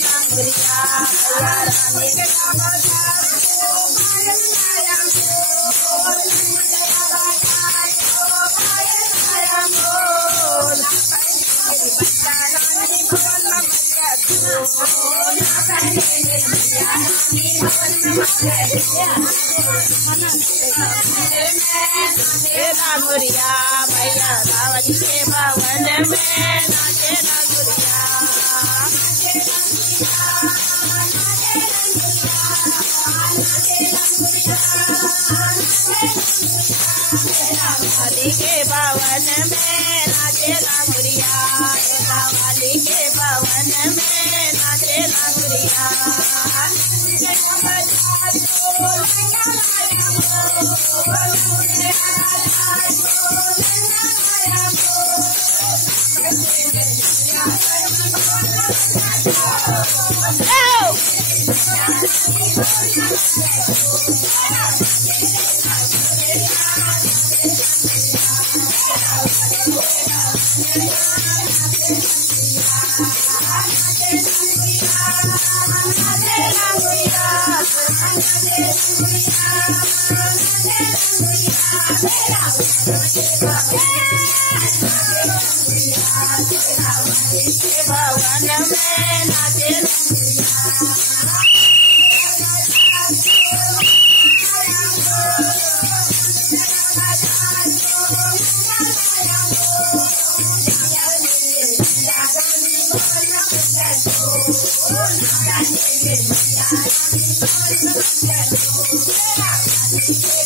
लांगुरिया मैया रानी के लांगुरिया मैया रावली के भवन में नाचे लांगुरिया वाली के भवन में नाचे लांगुरिया वाली के भवन में नाचे लांगुरिया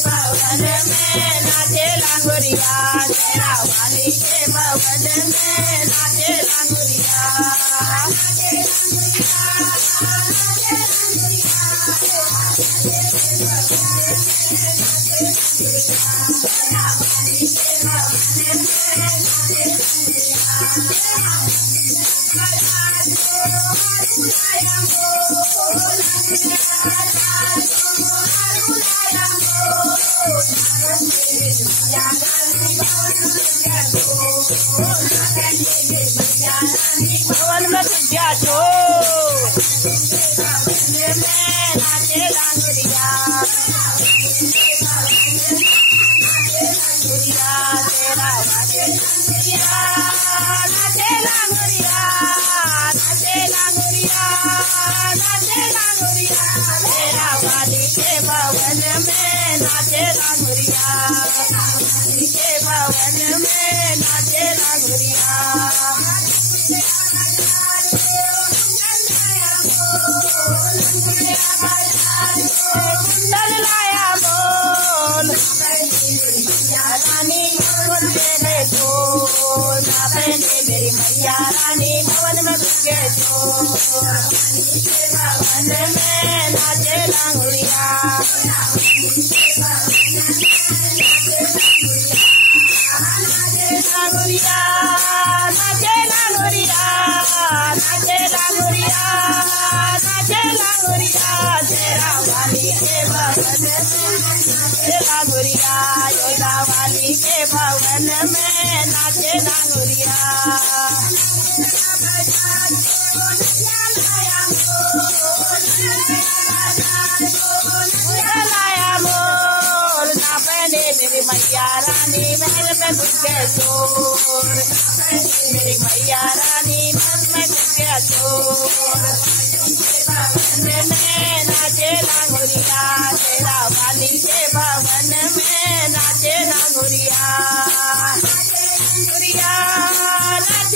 भवन में नाचे लांगुरिया तेरा वाली के भवन में नाचे लांगुरिया भवन में विद्या छो नाचे लांगुरिया तेरा नाचे लांगुरिया नाचे लांगुरिया नाचे लांगुरिया तेरा वाली के भवन में नाचे लांगुरिया के भवन में नाचे लांगुरिया लाया बोल रानी भवन मेरे जो ना पहने मेरी मैया रानी भवन में घुसे जो भवन में नाचे लांगुरिया लांगुरिया नाचे लांगुरिया नाचे लांगुरिया नाचे लांगुरिया तेरा वाली के भवन में लांगुरिया योदा वाली के भवन में नाचे लांगुरिया लाया मोर ना पहने मेरी मैया रानी महल में घुसे चोर मेरी मैया रानी महल में घुसे चोर भवन में नाचे लांगुरिया तेरा वाली के भवन में नाचे लांगुरिया नाचे